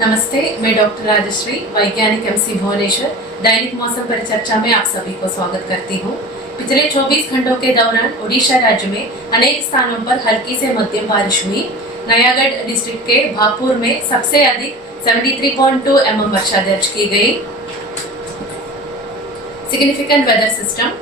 नमस्ते, मैं डॉक्टर राजश्री, वैज्ञानिक एमसी भुवनेश्वर। दैनिक मौसम परिचर्चा में आप सभी को स्वागत करती हूँ। पिछले 24 घंटों के दौरान ओडिशा राज्य में अनेक स्थानों पर हल्की से मध्यम बारिश हुई। नयागढ़ डिस्ट्रिक्ट के भापुर में सबसे अधिक 73.2 mm वर्षा दर्ज की गई। Significant weather system.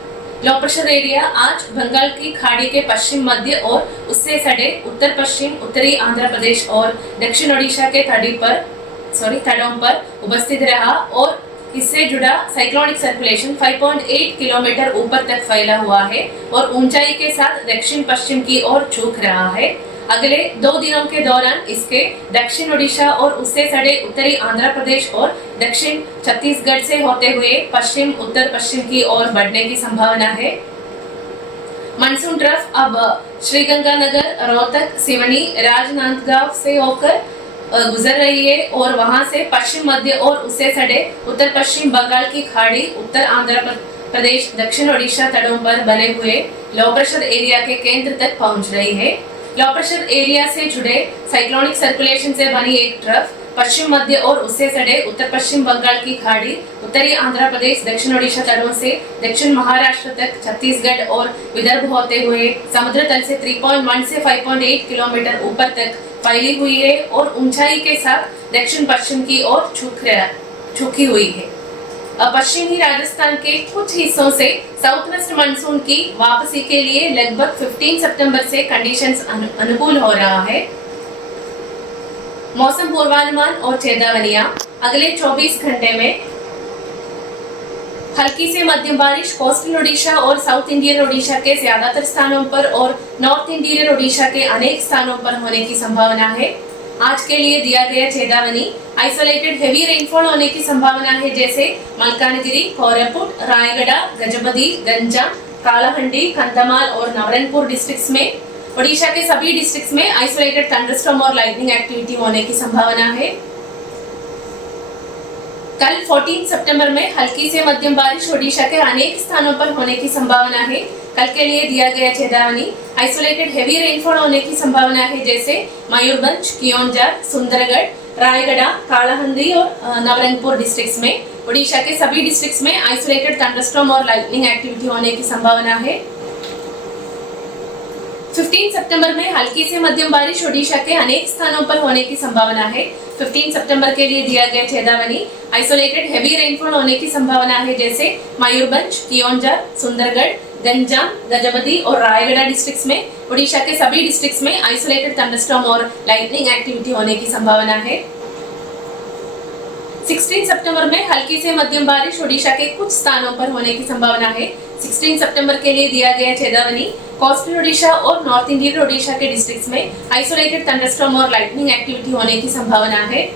Low pressure area आज बंगाल की खाड़ी के पश्चिम मध्य और उससे सटे उत्तर पश्चिम उत्तरी आंध्र प्रदेश और दक्षिण ओडिशा के तटों पर उपस्थित रहा और इससे जुड़ा साइक्लोनिक सर्कुलेशन 5.8 किलोमीटर ऊपर तक फैला हुआ है और ऊंचाई के साथ दक्षिण पश्चिम की ओर झुक रहा है। अगले 2 दिनों के दौरान इसके दक्षिण ओडिशा और उससे सटे उत्तरी आंध्र प्रदेश और दक्षिण छत्तीसगढ़ से होते हुए पश्चिम उत्तर पश्चिम की ओर बढ़ने की संभावना है। मानसून ट्रफ अब श्रीगंगानगर, रोहतक, सिवनी, राजनांदगांव से होकर गुजर रही है और वहां से पश्चिम मध्य और उससे सटे उत्तर पश्चिम बंगाल की खाड़ी, उत्तर आंध्र प्रदेश, दक्षिण ओडिशा तटों पर बने हुए लो प्रेशर एरिया के केंद्र तक पहुंच रही है। लो प्रेशर एरिया से जुड़े साइक्लोनिक सर्कुलेशन से बनी एक ट्रफ पश्चिम मध्य और उससे सटे उत्तर पश्चिम बंगाल की खाड़ी, उत्तरी आंध्र प्रदेश, दक्षिण ओडिशा तटों से दक्षिण महाराष्ट्र तक, छत्तीसगढ़ और विदर्भ होते हुए समुद्र तल से 3.1 से 5.8 किलोमीटर ऊपर तक फैली हुई है और ऊंचाई के साथ दक्षिण पश्चिम की ओर झुकी हुई है। पश्चिमी राजस्थान के कुछ हिस्सों से साउथ वेस्ट मानसून की वापसी के लिए लगभग 15 सितंबर से कंडीशंस अनुकूल हो रहा है। मौसम पूर्वानुमान और चेतावनियां। अगले 24 घंटे में हल्की से मध्यम बारिश कोस्टल ओडिशा और साउथ इंडियन ओडिशा के ज्यादातर स्थानों पर और नॉर्थ इंटीरियर ओडिशा के अनेक स्थानों पर होने की संभावना है। आज के लिए दिया गया चेतावनी आइसोलेटेड हेवी रेनफॉल होने की संभावना है, जैसे मलकानगिरी, कोरापुट, रायगढ़, गजपति, गंजाम, कालाहंडी, कंधमाल और नवरंगपुर डिस्ट्रिक्ट्स में। ओडिशा के सभी डिस्ट्रिक्ट्स में आइसोलेटेड थंडरस्टॉर्म और लाइटनिंग एक्टिविटी होने की संभावना है। कल 14 सितंबर में हल्की से मध्यम बारिश ओडिशा के अनेक स्थानों पर होने की संभावना है। कल के लिए दिया गया चेतावनी आइसोलेटेड हेवी रेनफॉल होने की संभावना है, जैसे मयूरभंज, कियोंझर, सुंदरगढ़, रायगढ़, कालाहंदी और नवरंगपुर डिस्ट्रिक्ट्स में। ओडिशा के सभी डिस्ट्रिक्ट्स में आइसोलेटेड थंडरस्टॉर्म और लाइटनिंग एक्टिविटी होने की संभावना है। 15 सितंबर में हल्की से मध्यम बारिश ओडिशा के अनेक स्थानों पर होने की संभावना है। 15 सितंबर के लिए दिया गया चेतावनी आइसोलेटेड हेवी रेनफॉल होने की संभावना है, जैसे मयूरभंज, कियोंझर, सुंदरगढ़, गंजाम, गजपति और रायगढ़ डिस्ट्रिक्ट्स में। ओडिशा के सभी डिस्ट्रिक्ट्स में आइसोलेटेड थंडरस्टॉर्म और लाइटनिंग एक्टिविटी होने की संभावना है। 16 सितंबर में हल्की से मध्यम बारिश ओडिशा के कुछ स्थानों पर होने की संभावना है। 16 सितंबर के लिए दिया गया चेतावनी कोस्टल ओडिशा और नॉर्थ इंडियन ओडिशा के डिस्ट्रिक्ट्स में आइसोलेटेड थंडरस्टॉर्म और लाइटनिंग एक्टिविटी होने की संभावना है।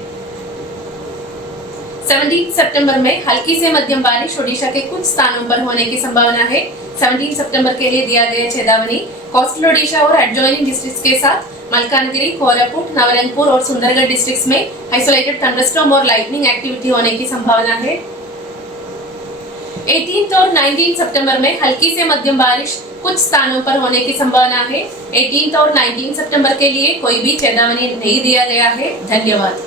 17 सितंबर में हल्की से मध्यम बारिश ओडिशा के कुछ स्थानों पर होने की संभावना है। 17 सितंबर के लिए दिया गया चेतावनी कोस्टल ओडिशा और एडजॉइनिंग डिस्ट्रिक्ट्स के साथ मलकानगिरी, कोरापुट, नवरंगपुर और सुंदरगढ़ डिस्ट्रिक्ट्स में आइसोलेटेड थंडरस्टॉर्म और लाइटनिंग एक्टिविटी होने की संभावना है। 18 और 19 सितंबर में हल्की से मध्यम बारिश कुछ स्थानों पर होने की संभावना है। 18 और 19 सितंबर के लिए कोई भी चेतावनी नहीं दिया गया है। धन्यवाद।